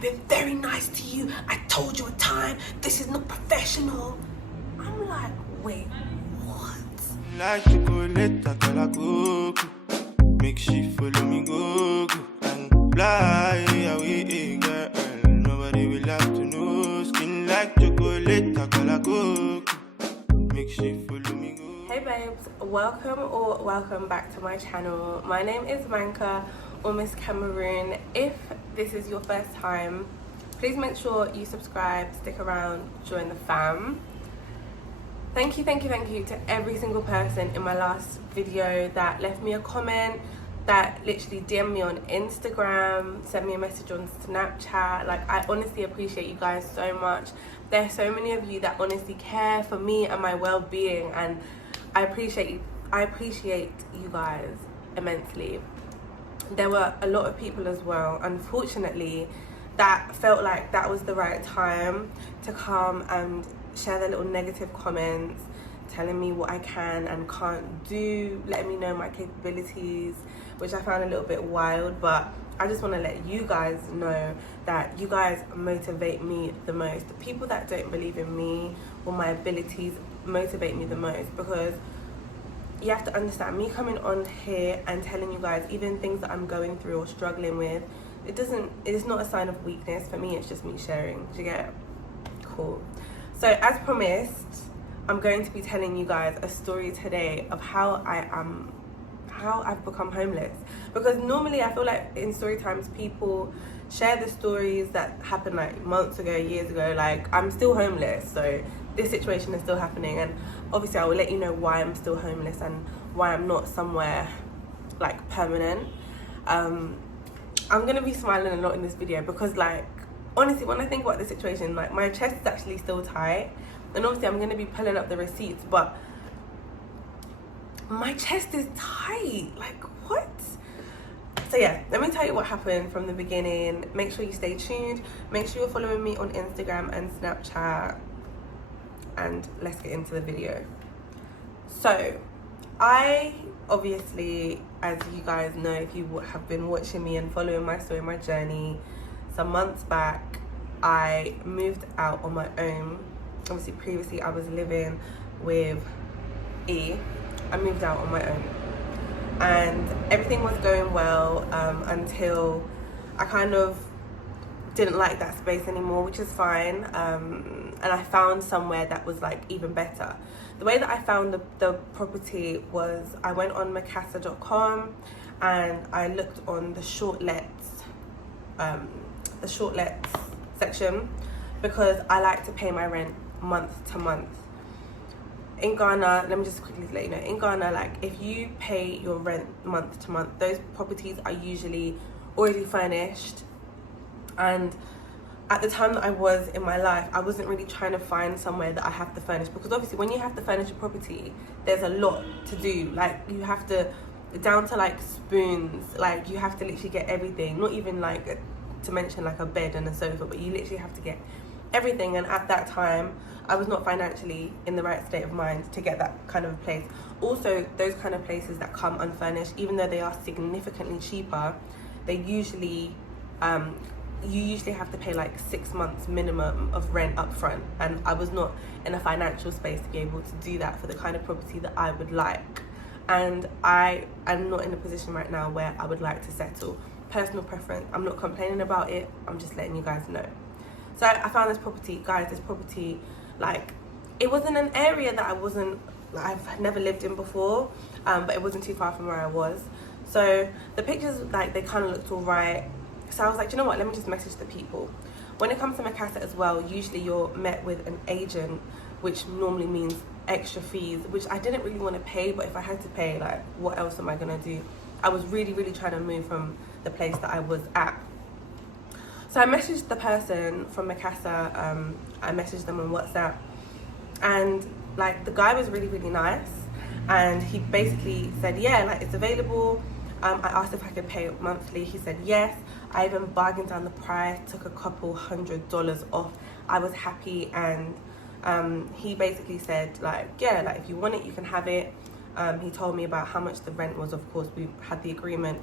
I've been very nice to you. I told you a time. This is not professional. I'm like, wait, what? Like chocolate, make she follow me go and fly away, girl. Nobody will have to know. Skin like chocolate, make she follow me go. Hey babes, welcome back to my channel. My name is Manka or Miss Cameroon. If this is your first time, please make sure you subscribe, stick around, join the fam. Thank you to every single person in my last video that left me a comment, that literally DM'd me on Instagram, sent me a message on Snapchat. Like, I honestly appreciate you guys so much. There are so many of you that honestly care for me and my well-being, and I appreciate you guys immensely. There were a lot of people as well, unfortunately, that felt like that was the right time to come and share their little negative comments, telling me what I can and can't do, letting me know my capabilities, which I found a little bit wild. But I just want to let you guys know that you guys motivate me the most. The people that don't believe in me or my abilities motivate me the most, because you have to understand, me coming on here and telling you guys even things that I'm going through or struggling with, it's not a sign of weakness for me. It's just me sharing. Do you get it? Cool. So as promised, I'm going to be telling you guys a story today of how I've become homeless. Because normally I feel like in story times people share the stories that happened like months ago, years ago. Like, I'm still homeless, so this situation is still happening, and obviously I will let you know why I'm still homeless and why I'm not somewhere like permanent. I'm gonna be smiling a lot in this video because, like, honestly, when I think about the situation, like, my chest is actually still tight, and obviously I'm gonna be pulling up the receipts, but my chest is tight. Like, what? So yeah, let me tell you what happened from the beginning. Make sure you stay tuned. Make sure you're following me on Instagram and Snapchat, and let's get into the video. So I obviously, as you guys know, if you have been watching me and following my story, my journey, some months back I moved out on my own. Obviously previously I was living with E. I moved out on my own and everything was going well until I kind of didn't like that space anymore, which is fine, and I found somewhere that was like even better. The way that I found the property was I went on misscameroonco and I looked on the short lets section, because I like to pay my rent month to month. In Ghana, let me just quickly let you know, in Ghana, like, if you pay your rent month to month, those properties are usually already furnished. And at the time that I was in my life, I wasn't really trying to find somewhere that I have to furnish, because obviously when you have to furnish a property, there's a lot to do. Like, you have to, down to like spoons, like you have to literally get everything, not even like to mention like a bed and a sofa, but you literally have to get everything. And at that time I was not financially in the right state of mind to get that kind of place. Also, those kind of places that come unfurnished, even though they are significantly cheaper, they usually you usually have to pay like 6 months minimum of rent up front, and I was not in a financial space to be able to do that for the kind of property that I would like. And I am not in a position right now where I would like to settle. Personal preference, I'm not complaining about it, I'm just letting you guys know. So I found this property, guys. This property, like, it was in an area that I've never lived in before, but it wasn't too far from where I was. So the pictures, like, they kind of looked all right. So I was like, you know what, let me just message the people. When it comes to Macassa as well, usually you're met with an agent, which normally means extra fees, which I didn't really want to pay, but if I had to pay, like, what else am I gonna do? I was really trying to move from the place that I was at. So I messaged the person from Macassa, I messaged them on WhatsApp, and like, the guy was really nice, and he basically said, yeah, like, it's available. I asked if I could pay it monthly. He said yes. I even bargained down the price, took a couple $100 off. I was happy, and he basically said, like, yeah, like, if you want it, you can have it. He told me about how much the rent was. Of course, we had the agreement,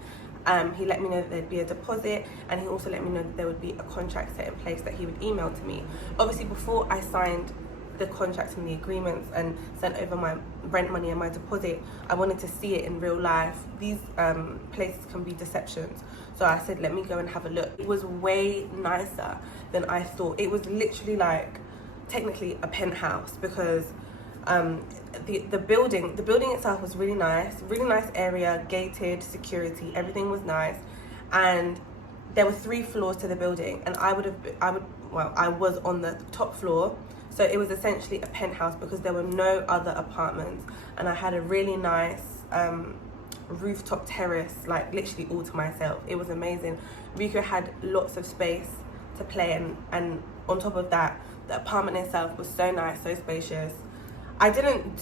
He let me know that there'd be a deposit, and he also let me know that there would be a contract set in place that he would email to me. Obviously, before I signed the contracts and the agreements and sent over my rent money and my deposit, I wanted to see it in real life. These places can be deceptions. So I said, let me go and have a look. It was way nicer than I thought. It was literally like technically a penthouse, because the building itself was really nice area, gated, security, everything was nice. And there were 3 floors to the building, and I was on the top floor. So it was essentially a penthouse because there were no other apartments, and I had a really nice rooftop terrace, like literally all to myself. It was amazing. Rico had lots of space to play, and on top of that, the apartment itself was so nice, so spacious. I didn't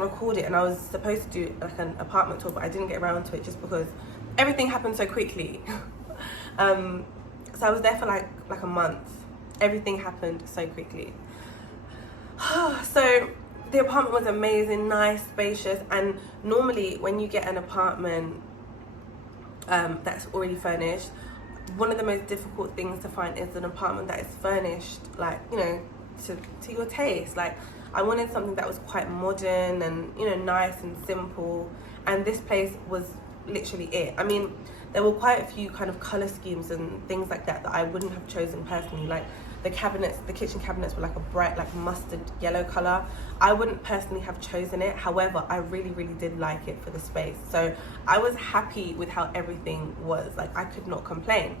record it, and I was supposed to do like an apartment tour, but I didn't get around to it just because everything happened so quickly. So I was there for like a month. Everything happened so quickly. So the apartment was amazing, nice, spacious, and normally when you get an apartment that's already furnished, one of the most difficult things to find is an apartment that is furnished, like, you know, to your taste. Like, I wanted something that was quite modern and, you know, nice and simple, and this place was literally it. I mean, there were quite a few kind of color schemes and things like that I wouldn't have chosen personally. Like the kitchen cabinets were like a bright, like mustard yellow color. I wouldn't personally have chosen it. However, I really, really did like it for the space. So I was happy with how everything was. Like, I could not complain.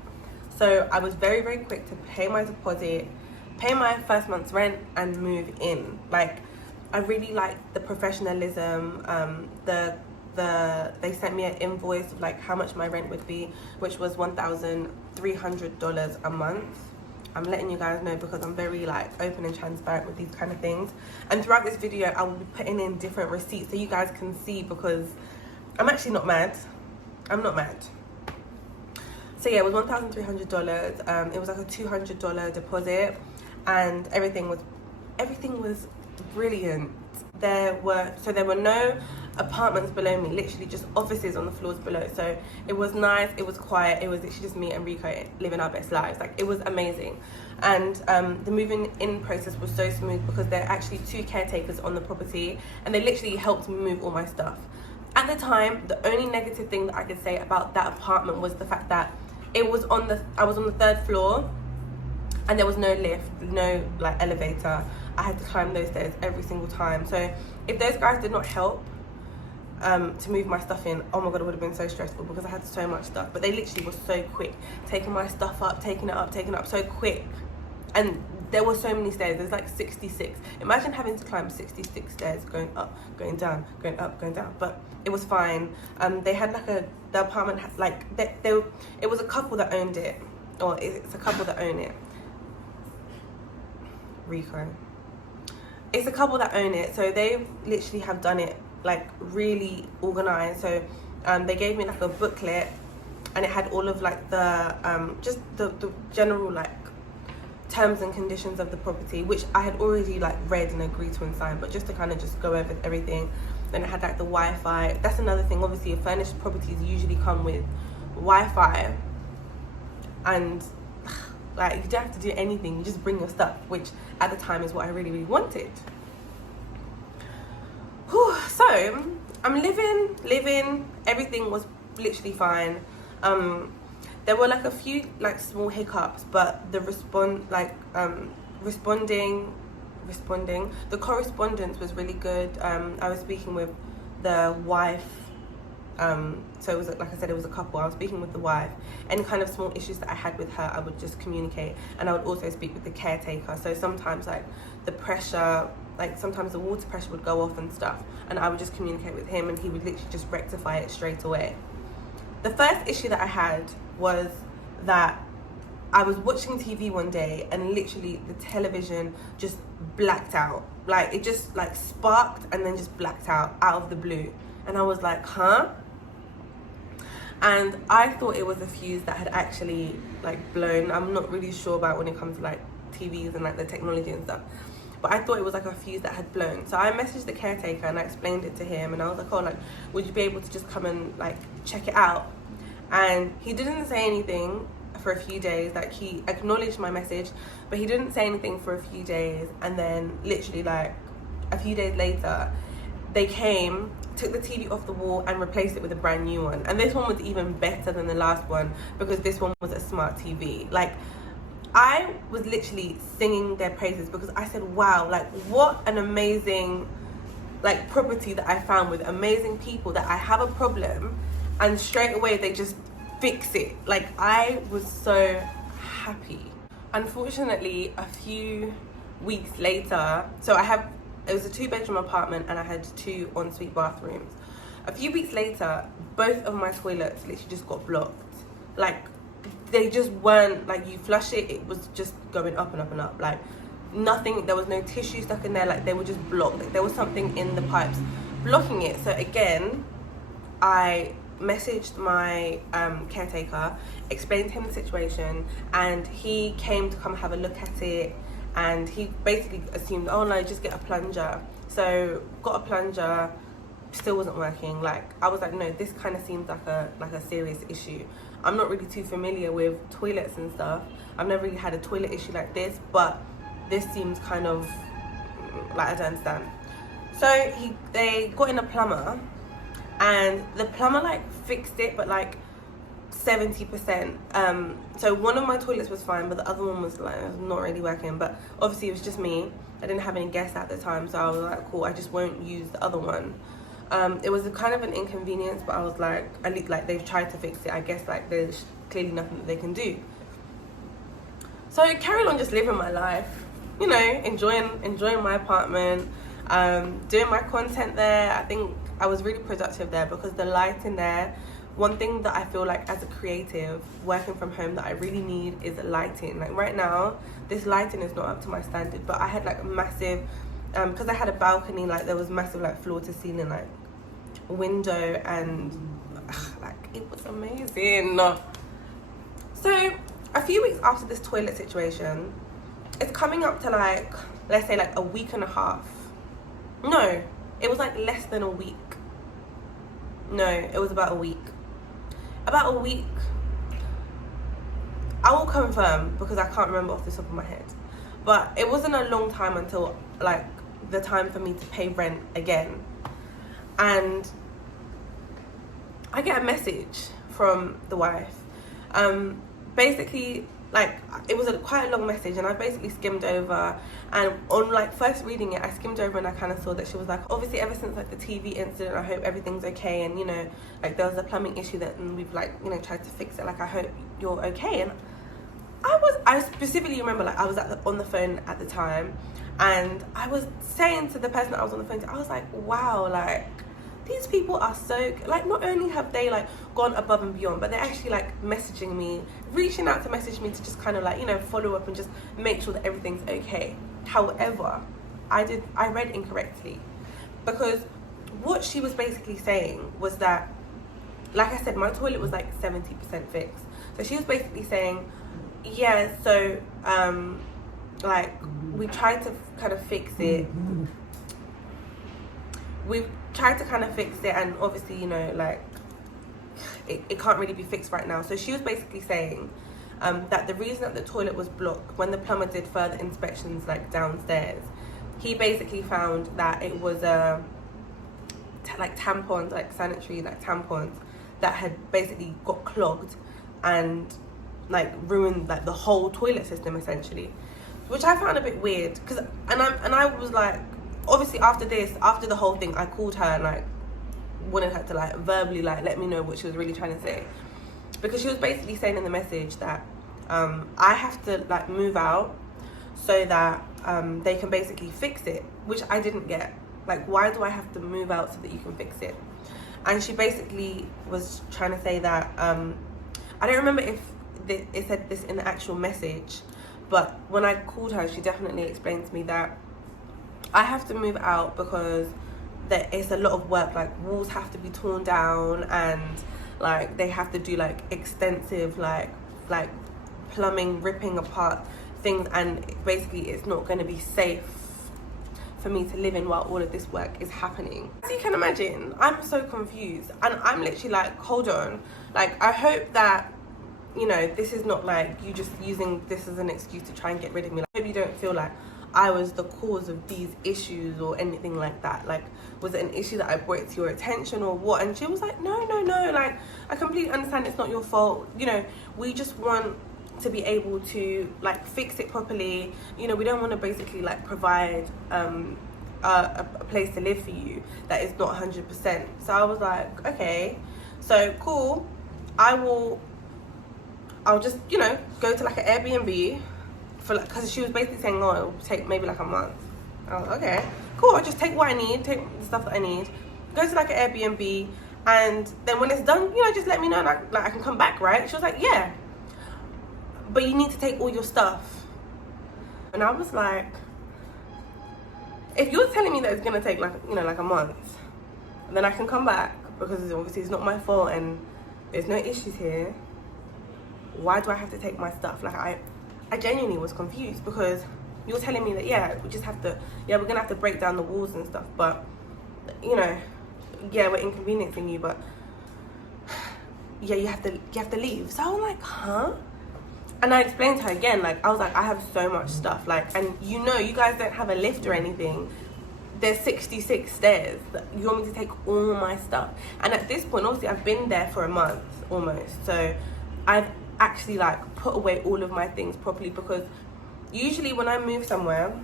So I was very, very quick to pay my deposit, pay my first month's rent, and move in. Like, I really liked the professionalism. They sent me an invoice of like how much my rent would be, which was $1,300 a month. I'm letting you guys know because I'm very like open and transparent with these kind of things. And throughout this video, I will be putting in different receipts so you guys can see, because I'm actually not mad. I'm not mad. So yeah, it was $1,300. It was like a $200 deposit, and everything was brilliant. There were no apartments below me, literally just offices on the floors below. So it was nice, it was quiet, it was literally just me and Rico living our best lives. Like, it was amazing. And the moving in process was so smooth because there are actually 2 caretakers on the property, and they literally helped me move all my stuff. At the time, the only negative thing that I could say about that apartment was the fact that I was on the 3rd floor, and there was no lift, no like elevator. I had to climb those stairs every single time. So if those guys did not help to move my stuff in, oh my god, it would have been so stressful because I had so much stuff. But they literally were so quick, taking my stuff up, taking it up so quick. And there were so many stairs. There's like 66. Imagine having to climb 66 stairs, going up, going down, going up, going down. But it was fine. They had like the apartment had like it was a couple that owned it, or it's a couple that own it. Rico. It's a couple that own it, so they literally have done it like really organized. So they gave me like a booklet, and it had all of like the just the general like terms and conditions of the property, which I had already like read and agreed to and signed, but just to kind of just go over everything. Then it had like the Wi-Fi. That's another thing. Obviously, furnished properties usually come with Wi-Fi, and like you don't have to do anything, you just bring your stuff, which at the time is what I really, really wanted. Whew. So I'm living, everything was literally fine. There were like a few like small hiccups, but the the correspondence was really good. I was speaking with the wife. So it was, like I said, it was a couple. I was speaking with the wife. Any kind of small issues that I had with her, I would just communicate, and I would also speak with the caretaker. So sometimes like the pressure, like sometimes the water pressure would go off and stuff, and I would just communicate with him, and he would literally just rectify it straight away. The first issue that I had was that I was watching TV one day, and literally the television just blacked out. Like, it just like sparked and then just blacked out of the blue. And I was like, huh? And I thought it was a fuse that had actually like blown. I'm not really sure about when it comes to like TVs and like the technology and stuff. but I thought it was like a fuse that had blown. So I messaged the caretaker and I explained it to him, and I was like, oh, like, would you be able to just come and like check it out? And he didn't say anything for a few days. Like, he acknowledged my message, but he didn't say anything for a few days. And then literally like a few days later, they came, took the TV off the wall and replaced it with a brand new one. And this one was even better than the last one because this one was a smart TV. Like, I was literally singing their praises because I said, wow, like, what an amazing like property that I found with amazing people, that I have a problem and straight away they just fix it. Like, I was so happy. Unfortunately, a few weeks later, so it was a 2-bedroom apartment and I had 2 ensuite bathrooms. A few weeks later, both of my toilets literally just got blocked. Like, they just weren't, like, you flush it, it was just going up and up and up. Like, nothing, there was no tissue stuck in there, like, they were just blocked. Like, there was something in the pipes blocking it. So again, I messaged my caretaker, explained to him the situation, and he came to come have a look at it. And he basically assumed, oh no, just get a plunger. So got a plunger, still wasn't working. Like, I was like, no, this kind of seems like a serious issue. I'm not really too familiar with toilets and stuff. I've never really had a toilet issue like this, but this seems kind of like, I don't understand. So they got in a plumber, and the plumber like fixed it, but like 70%. So one of my toilets was fine, but the other one was like not really working. But obviously it was just me. I didn't have any guests at the time, so I was like, cool, I just won't use the other one. It was a kind of an inconvenience, but I was like, at least like they've tried to fix it. I guess like there's clearly nothing that they can do. So I carried on just living my life, you know, enjoying my apartment, doing my content there. I think I was really productive there because the lighting there. One thing that I feel like as a creative working from home that I really need is lighting. Like, right now, this lighting is not up to my standard, but I had like a massive, because I had a balcony, like there was massive like floor to ceiling like window, and like it was amazing. So a few weeks after this toilet situation, it's coming up to like, let's say like a week and a half. No, it was like less than a week. No, it was about a week. About a week. I will confirm because I can't remember off the top of my head. But it wasn't a long time until like the time for me to pay rent again. And I get a message from the wife. Basically, like, it was quite a long message, and I basically skimmed over, and on like first reading it, I skimmed over and I kind of saw that she was like, obviously ever since like the TV incident, I hope everything's okay, and you know, like there was a plumbing issue that, and we've like, you know, tried to fix it, like I hope you're okay. And I specifically remember, like, I was on the phone at the time, and I was saying to the person that I was on the phone to, I was like, wow, like, these people are so, like, not only have they like gone above and beyond, but they're actually like messaging me, reaching out to message me to just kind of like, you know, follow up and just make sure that everything's okay. However, I read incorrectly, because what she was basically saying was that, like I said, my toilet was like 70% fixed. So she was basically saying, yeah, so like we tried to kind of fix it. We tried to kind of fix it, and obviously, you know, like it can't really be fixed right now. So she was basically saying that the reason that the toilet was blocked, when the plumber did further inspections like downstairs, he basically found that it was like tampons, like sanitary like tampons, that had basically got clogged and like ruined like the whole toilet system essentially, which I found a bit weird. Because I was like, obviously after the whole thing, I called her and like wanted her to like verbally like let me know what she was really trying to say, because she was basically saying in the message that I have to like move out so that they can basically fix it, which I didn't get. Like, why do I have to move out so that you can fix it? And she basically was trying to say that I don't remember if it said this in the actual message, but when I called her, she definitely explained to me that I have to move out because it's a lot of work. Like, walls have to be torn down, and like they have to do like extensive like plumbing, ripping apart things, and basically it's not going to be safe for me to live in while all of this work is happening. As you can imagine, I'm so confused, and I'm literally like, hold on, like, I hope that, you know, this is not like you just using this as an excuse to try and get rid of me. Like, I hope you don't feel like I was the cause of these issues or anything like that. Like, was it an issue that I brought to your attention or what? And she was like, no, like, I completely understand it's not your fault. You know, we just want to be able to like fix it properly. You know, we don't want to basically like provide a place to live for you that is not 100%. So I was like, okay, so cool, I'll just, you know, go to like an Airbnb for like, because she was basically saying, oh, it'll take maybe like a month. I was like, okay, cool, I'll just take what I need, take the stuff that I need, go to like an Airbnb, and then when it's done, you know, just let me know, like I can come back, right? She was like, yeah, but you need to take all your stuff. And I was like, if you're telling me that it's gonna take like, you know, like a month, then I can come back, because obviously it's not my fault and there's no issues here. Why do I have to take my stuff? Like, I genuinely was confused, because you're telling me that, yeah, we just have to, yeah, we're gonna have to break down the walls and stuff, but, you know, yeah, we're inconveniencing you, but yeah, you have to leave. So I was like, huh? And I explained to her again, like, I was like, I have so much stuff, like, and you know, you guys don't have a lift or anything. There's 66 stairs. You want me to take all my stuff? And at this point, obviously, I've been there for a month almost, so I've actually like put away all of my things properly, because usually when I move somewhere,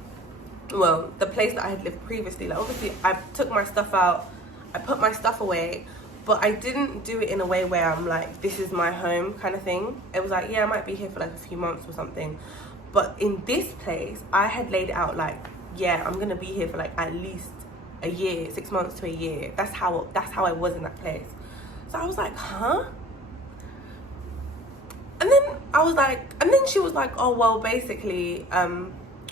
well, the place that I had lived previously, like, obviously I took my stuff out, I put my stuff away, but I didn't do it in a way where I'm like, this is my home kind of thing. It was like, yeah, I might be here for like a few months or something, but in this place I had laid it out like, yeah, I'm gonna be here for like at least a year, 6 months to a year. That's how I was in that place. So I was like, huh? And then I was like, and then she was like, oh, well, basically,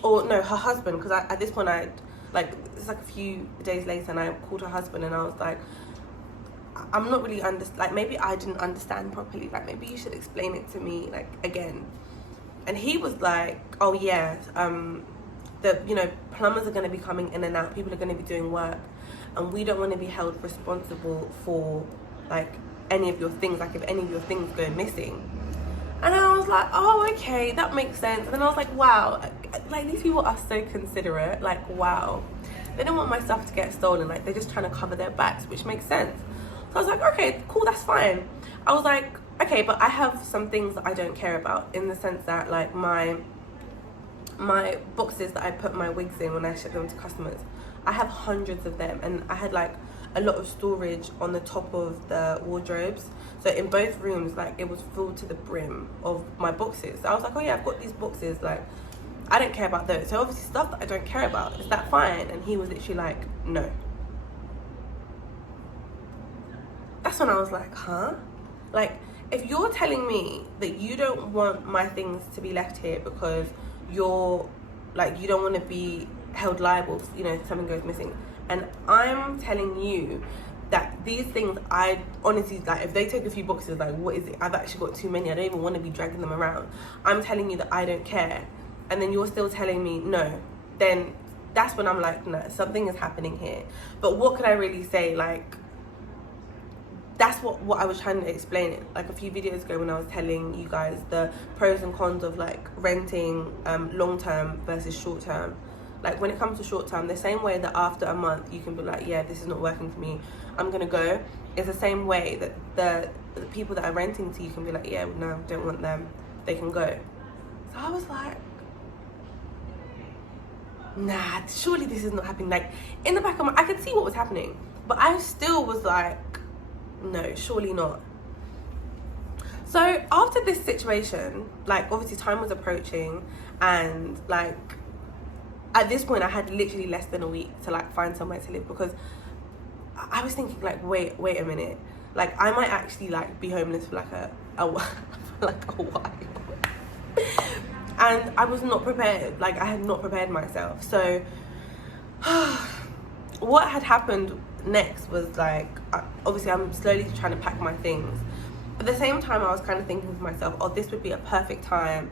or no, her husband, because at this point it's like a few days later, and I called her husband, and I was like, I'm not really like, maybe I didn't understand properly, like, maybe you should explain it to me, like, again. And he was like, oh yeah, you know, plumbers are going to be coming in and out, people are going to be doing work, and we don't want to be held responsible for like any of your things, like if any of your things go missing. And I was like, oh, okay, that makes sense. And then I was like, wow, like, these people are so considerate, like, wow, they don't want my stuff to get stolen, like, they're just trying to cover their backs, which makes sense. So I was like, okay, cool, that's fine. I was like, okay, but I have some things that I don't care about, in the sense that, like, my boxes that I put my wigs in when I ship them to customers, I have hundreds of them, and I had like a lot of storage on the top of the wardrobes. So in both rooms, like, it was full to the brim of my boxes. So I was like, oh yeah, I've got these boxes, like, I don't care about those. So obviously stuff that I don't care about, is that fine? And he was literally like, no. That's when I was like, huh? Like, if you're telling me that you don't want my things to be left here because you're like, you don't want to be held liable, you know, if something goes missing, and I'm telling you that these things, I honestly, like, if they take a few boxes, like, what is it? I've actually got too many, I don't even want to be dragging them around. I'm telling you that I don't care, and then you're still telling me no, then that's when I'm like, no, something is happening here. But what could I really say? Like, that's what I was trying to explain it, like, a few videos ago, when I was telling you guys the pros and cons of like renting long term versus short term. Like, when it comes to short term, the same way that after a month you can be like, yeah, this is not working for me, I'm gonna go, it's the same way that the people that are renting to you can be like, yeah, no, don't want them, they can go. So I was like, nah, surely this is not happening. Like, in the back of I could see what was happening, but I still was like, no, surely not. So after this situation, like, obviously time was approaching, and like, at this point I had literally less than a week to like find somewhere to live, because I was thinking, like, wait a minute, like, I might actually like be homeless for like a while. And I was not prepared, like, I had not prepared myself. So what had happened next was, like, obviously I'm slowly trying to pack my things. At the same time, I was kind of thinking to myself, oh, this would be a perfect time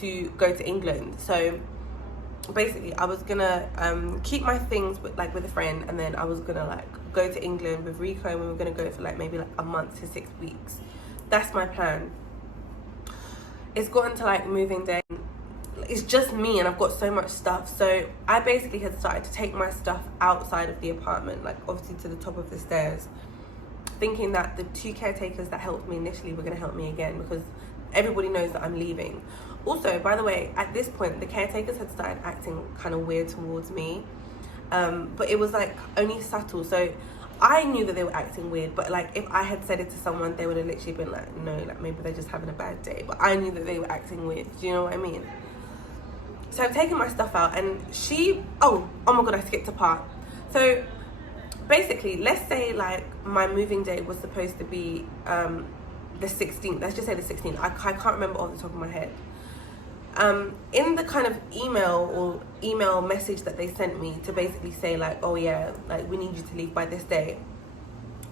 to go to England. So basically I was gonna keep my things with a friend, and then I was gonna like go to England with Rico, and we were gonna go for like maybe like a month to 6 weeks. That's my plan. It's gotten to like moving day. It's just me, and I've got so much stuff. So I basically had started to take my stuff outside of the apartment, like obviously to the top of the stairs, thinking that the 2 caretakers that helped me initially were going to help me again, because everybody knows that I'm leaving. Also, by the way, at this point, the caretakers had started acting kind of weird towards me, but it was like only subtle. So I knew that they were acting weird, but like if I had said it to someone, they would have literally been like, no, like maybe they're just having a bad day. But I knew that they were acting weird. Do you know what I mean? So I've taken my stuff out, and oh my god, I skipped a part. So basically, let's say like my moving day was supposed to be the 16th. Let's just say the 16th. I can't remember off the top of my head. In the kind of email message that they sent me to basically say like, oh yeah, like we need you to leave by this day,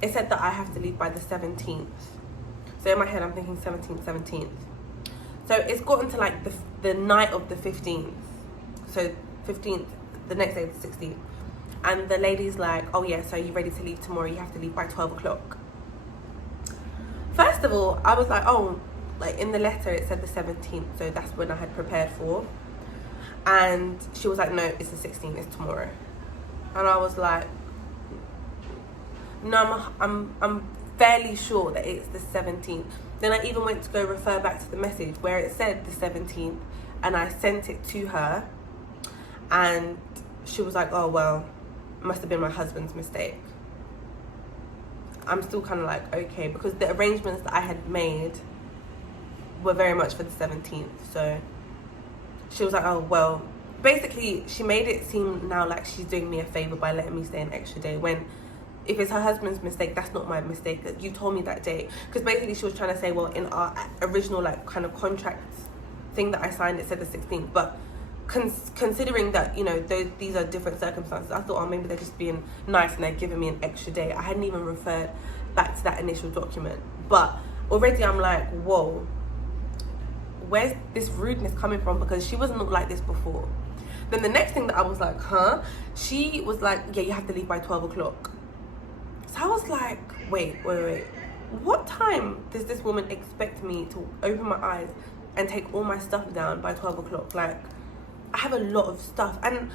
it said that I have to leave by the 17th. So in my head I'm thinking 17th. So it's gotten to like the night of the 15th. So 15th, the next day, the 16th. And the lady's like, oh yeah, so are you ready to leave tomorrow? You have to leave by 12 o'clock. First of all, I was like, oh, like in the letter it said the 17th, so that's when I had prepared for. And she was like, no, it's the 16th, it's tomorrow. And I was like, no, I'm fairly sure that it's the 17th. Then I even went to go refer back to the message where it said the 17th, and I sent it to her, and she was like, oh well, must have been my husband's mistake. I'm still kind of like, okay, because the arrangements that I had made were very much for the 17th. So she was like, oh well, basically she made it seem now like she's doing me a favor by letting me stay an extra day, when if it's her husband's mistake, that's not my mistake. That you told me that day. Because basically she was trying to say, well, in our original like kind of contract thing that I signed, it said the 16th, but considering that, you know, these are different circumstances, I thought, oh, maybe they're just being nice and they're giving me an extra day. I hadn't even referred back to that initial document, but already I'm like, whoa, where's this rudeness coming from? Because she wasn't like this before. Then the next thing that I was like, huh? She was like, yeah, you have to leave by 12 o'clock. So I was like, wait. What time does this woman expect me to open my eyes and take all my stuff down by 12 o'clock? Like, I have a lot of stuff, and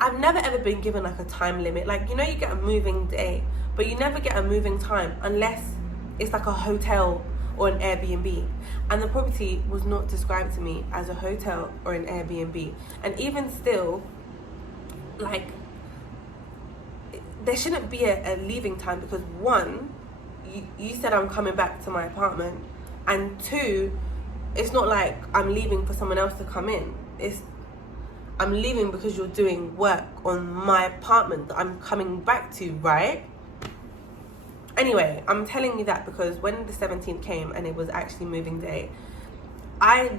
I've never ever been given like a time limit. Like, you know, you get a moving day, but you never get a moving time unless it's like a hotel or an Airbnb. And the property was not described to me as a hotel or an Airbnb. And even still, like, there shouldn't be a leaving time, because one, you said I'm coming back to my apartment, and two, it's not like I'm leaving for someone else to come in. I'm leaving because you're doing work on my apartment that I'm coming back to, right? Anyway, I'm telling you that because when the 17th came and it was actually moving day, I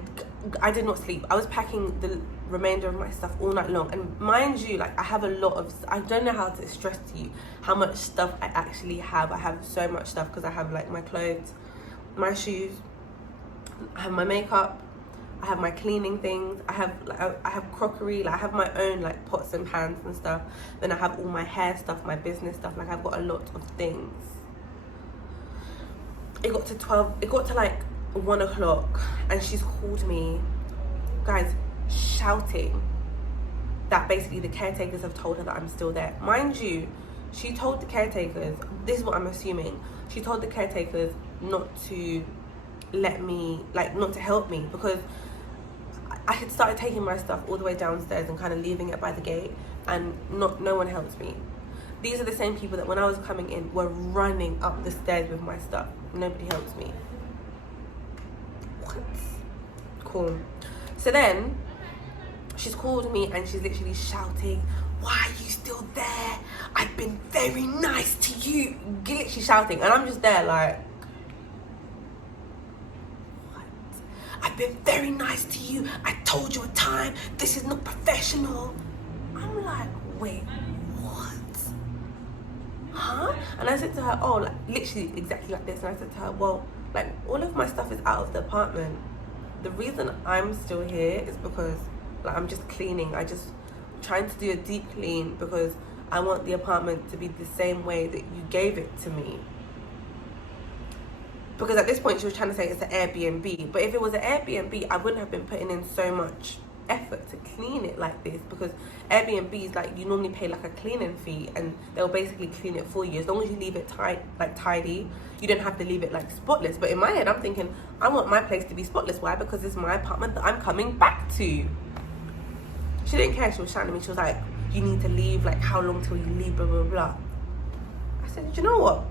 did not sleep. I was packing the remainder of my stuff all night long. And mind you, like, I have a lot of, I don't know how to stress to you how much stuff I actually have. I have so much stuff because I have like my clothes, my shoes, I have my makeup, I have my cleaning things, I have crockery, like I have my own like pots and pans and stuff. Then I have all my hair stuff, my business stuff. Like, I've got a lot of things. It got to like 1 o'clock, and she's called me, guys, shouting that basically the caretakers have told her that I'm still there. Mind you, she told the caretakers, this is what I'm assuming, she told the caretakers not to let me, like, not to help me, because I had started taking my stuff all the way downstairs and kind of leaving it by the gate, and no one helped me. These are the same people that when I was coming in were running up the stairs with my stuff. Nobody helped me. What? Cool. So then she's called me and she's literally shouting, why are you still there? I've been very nice to you. Literally shouting, and I'm just there like, what? I've been very nice to you. I told you a time. This is not professional. I'm like, wait, what? Huh? And I said to her, oh, like, literally exactly like this. And I said to her, well, like, all of my stuff is out of the apartment. The reason I'm still here is because Like, I'm just cleaning. I just trying to do a deep clean because I want the apartment to be the same way that you gave it to me. Because at this point she was trying to say it's an Airbnb, but if it was an Airbnb, I wouldn't have been putting in so much effort to clean it like this, because Airbnbs, like, you normally pay like a cleaning fee and they'll basically clean it for you as long as you leave it tidy. You don't have to leave it like spotless. But in my head I'm thinking, I want my place to be spotless. Why? Because it's my apartment that I'm coming back to. She didn't care. She was shouting at me. She was like, you need to leave, like, how long till you leave, blah blah blah. I said, you know what,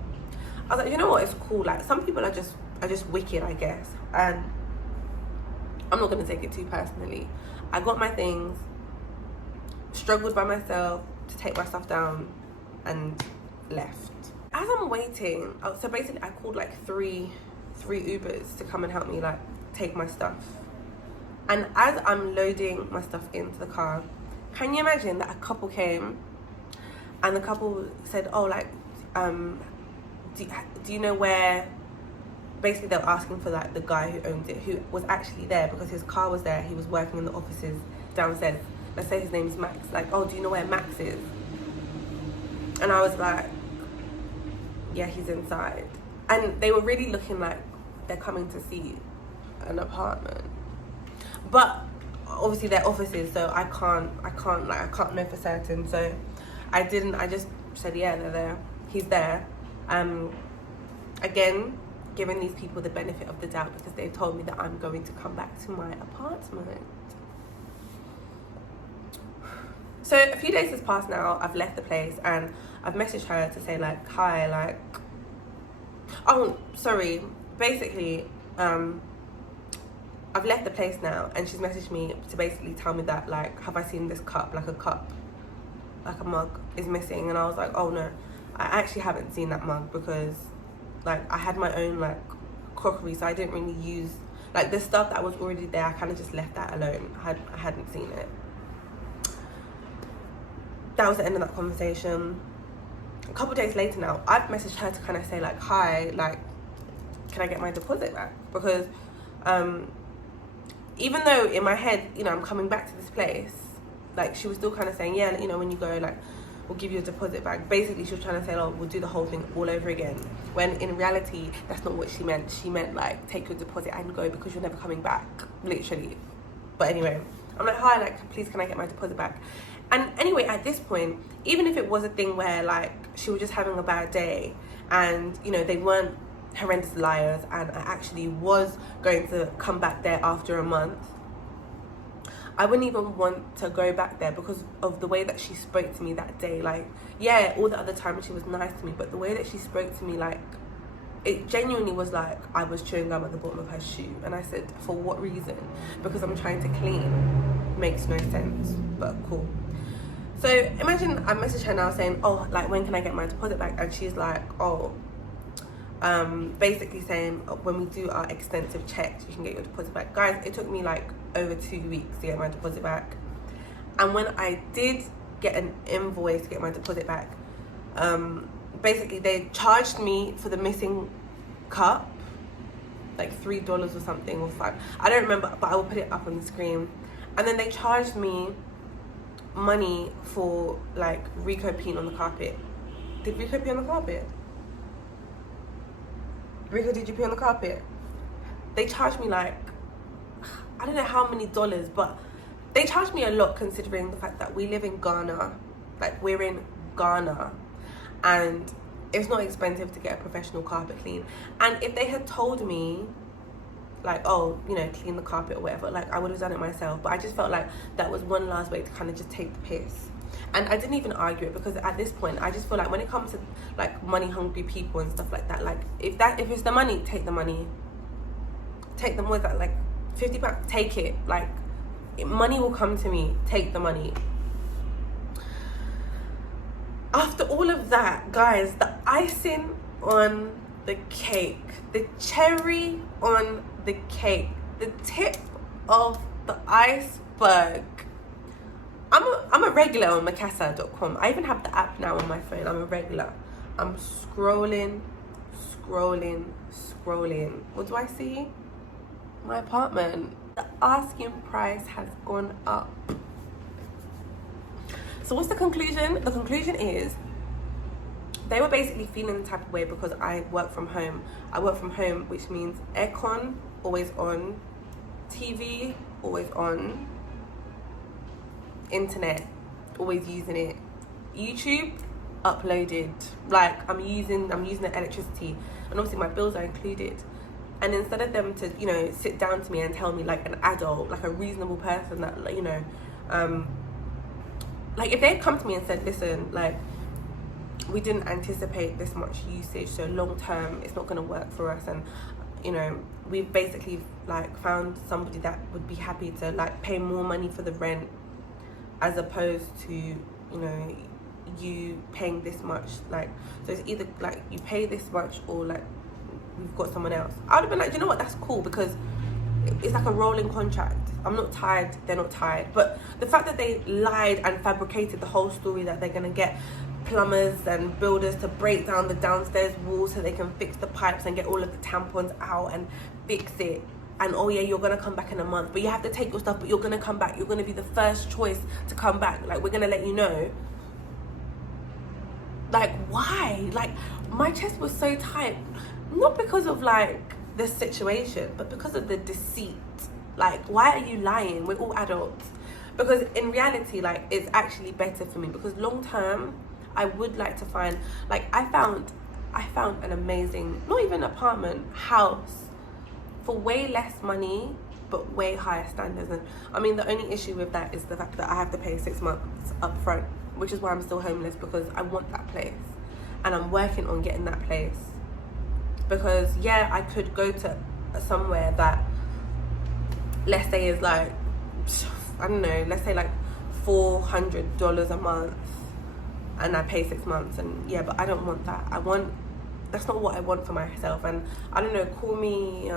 I was like, you know what, it's cool. Like, some people are just wicked, I guess, and I'm not gonna take it too personally. I got my things, struggled by myself to take my stuff down, and left. As I'm waiting, so basically I called like three Ubers to come and help me, like, take my stuff. And as I'm loading my stuff into the car, can you imagine that a couple came and the couple said, oh, like, do you know where, basically they were asking for, like, the guy who owned it, who was actually there because his car was there. He was working in the offices downstairs. Let's say his name's Max. Like, oh, do you know where Max is? And I was like, yeah, he's inside. And they were really looking like they're coming to see an apartment. But obviously they're offices, so I can't know for certain. So I just said, yeah, they're there. He's there. Again, giving these people the benefit of the doubt because they've told me that I'm going to come back to my apartment. So a few days has passed now. I've left the place and I've messaged her to say, like, hi, like, oh, sorry, basically, I've left the place now, and she's messaged me to basically tell me that, like, have I seen this cup, like a mug is missing. And I was like, oh no, I actually haven't seen that mug because, like, I had my own, like, crockery, so I didn't really use, like, the stuff that was already there. I kind of just left that alone. I hadn't seen it. That was the end of that conversation. A couple days later now, I've messaged her to kind of say, like, hi, like, can I get my deposit back? Because even though in my head, you know, I'm coming back to this place, like, she was still kind of saying, yeah, you know, when you go, like, we'll give you a deposit back. Basically, she was trying to say, oh, we'll do the whole thing all over again. When in reality, that's not what she meant. She meant, like, take your deposit and go because you're never coming back, literally. But anyway, I'm like, hi, like, please, can I get my deposit back? And anyway, at this point, even if it was a thing where, like, she was just having a bad day and, you know, they weren't horrendous liars and I actually was going to come back there after a month, I wouldn't even want to go back there because of the way that she spoke to me that day. Like, yeah, all the other times she was nice to me, but the way that she spoke to me, like, it genuinely was like I was chewing gum at the bottom of her shoe. And I said, for what reason? Because I'm trying to clean. Makes no sense, but cool. So imagine I message her now saying, oh, like, when can I get my deposit back? And she's like, oh, basically saying, when we do our extensive checks, you can get your deposit back. Guys, it took me like over 2 weeks to get my deposit back. And when I did get an invoice to get my deposit back, basically they charged me for the missing cup, like $3 or something, or $5. I don't remember, but I will put it up on the screen. And then they charged me money for, like, Rico peeing on the carpet. Did Rico pee on the carpet? Rico, did you pee on the carpet? They charged me, like, I don't know how many dollars, but they charged me a lot considering the fact that we live in Ghana. Like, we're in Ghana and it's not expensive to get a professional carpet clean. And if they had told me, like, oh, you know, clean the carpet or whatever, like, I would have done it myself. But I just felt like that was one last way to kind of just take the piss. And I didn't even argue it because at this point, I just feel like when it comes to, like, money hungry people and stuff like that, like, if it's the money, take the money. Take them with that, like, £50, take it. Like, money will come to me, take the money. After all of that, guys, the icing on the cake, the cherry on the cake, the tip of the iceberg. I'm a regular on mankandah.com. I even have the app now on my phone. I'm a regular. I'm scrolling. What do I see? My apartment. The asking price has gone up. So what's the conclusion? The conclusion is they were basically feeling the type of way because I work from home. I work from home, which means aircon always on, TV always on, internet always using it, YouTube uploaded, like I'm using the electricity, and obviously my bills are included. And instead of them to, you know, sit down to me and tell me like an adult, like a reasonable person that, you know, like if they had come to me and said, listen, like, we didn't anticipate this much usage, so long term it's not going to work for us, and you know, we've basically like found somebody that would be happy to like pay more money for the rent as opposed to, you know, you paying this much. Like, so it's either like you pay this much or like we've got someone else. I would have been like, you know what, that's cool, because it's like a rolling contract. I'm not tired, they're not tired. But the fact that they lied and fabricated the whole story that they're gonna get plumbers and builders to break down the downstairs walls so they can fix the pipes and get all of the tampons out and fix it, and oh yeah, you're gonna come back in a month, but you have to take your stuff, but you're gonna come back, you're gonna be the first choice to come back, like we're gonna let you know. Like, why? Like, my chest was so tight, not because of like the situation, but because of the deceit. Like, why are you lying? We're all adults. Because in reality, like, it's actually better for me, because long term I would like to find, like, I found an amazing, not even apartment, house for way less money but way higher standards. And I mean, the only issue with that is the fact that I have to pay 6 months up front, which is why I'm still homeless, because I want that place and I'm working on getting that place. Because yeah, I could go to somewhere that, let's say, is like, I don't know, let's say like $400 a month, and I pay 6 months, and yeah, but I don't want that. That's not what I want for myself. And I don't know, call me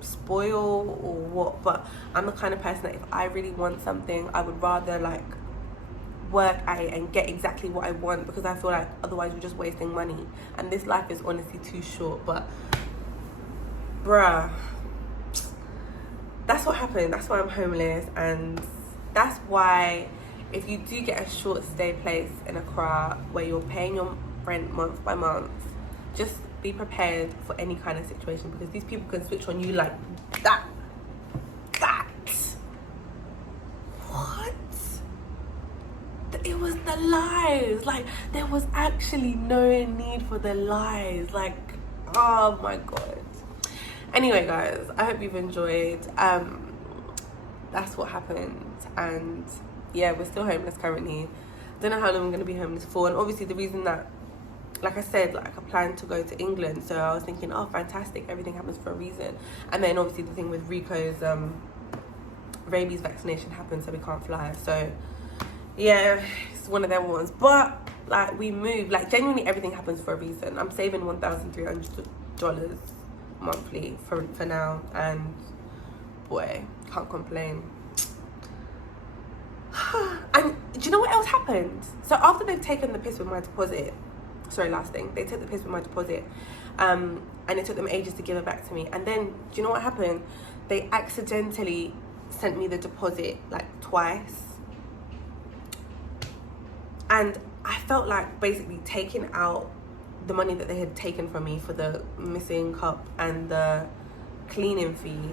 spoil or what, but I'm the kind of person that if I really want something, I would rather like work at it and get exactly what I want, because I feel like otherwise we're just wasting money, and this life is honestly too short. But bruh, that's what happened. That's why I'm homeless, and that's why if you do get a short stay place in ACCRA where you're paying your rent month by month, just be prepared for any kind of situation, because these people can switch on you like that. What? It was the lies. Like, there was actually no need for the lies. Like, oh my god. Anyway, guys, I hope you've enjoyed. That's what happened, and yeah, we're still homeless currently. Don't know how long I'm gonna be homeless for. And obviously the reason that, like I said, like I plan to go to England, so I was thinking, oh fantastic, everything happens for a reason. And then obviously the thing with Rico's rabies vaccination happened, so we can't fly. So yeah, it's one of them ones. But like, we move, like genuinely everything happens for a reason. I'm saving $1,300 monthly for now, and boy, can't complain. And do you know what else happened? So after they've taken the piss with my deposit, sorry, last thing, they took the piss with my deposit, and it took them ages to give it back to me. And then, do you know what happened? They accidentally sent me the deposit like twice, and I felt like basically taking out the money that they had taken from me for the missing cup and the cleaning fee,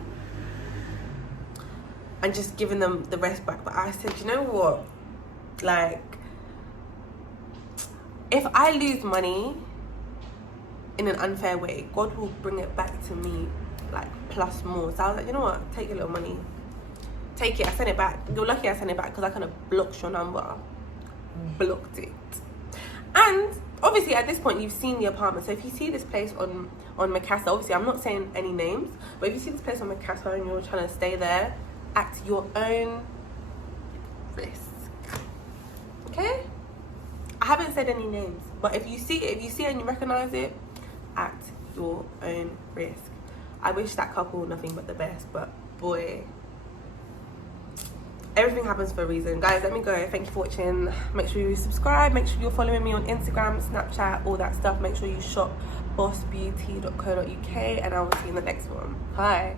and just giving them the rest back. But I said, you know what, like, if I lose money in an unfair way, God will bring it back to me like plus more. So I was like, you know what, take your little money, take it. I sent it back. You're lucky I sent it back, because I kind of blocked your number, blocked it. And obviously at this point you've seen the apartment, so if you see this place on Macassar, obviously I'm not saying any names, but if you see this place on Macassar and you're trying to stay there, at your own risk, okay? I haven't said any names, but if you see it and you recognize it, at your own risk. I wish that couple nothing but the best, but boy, everything happens for a reason. Guys, let me go. Thank you for watching. Make sure you subscribe, make sure you're following me on Instagram, Snapchat, all that stuff. Make sure you shop bossbeauty.co.uk, and I will see you in the next one. Bye.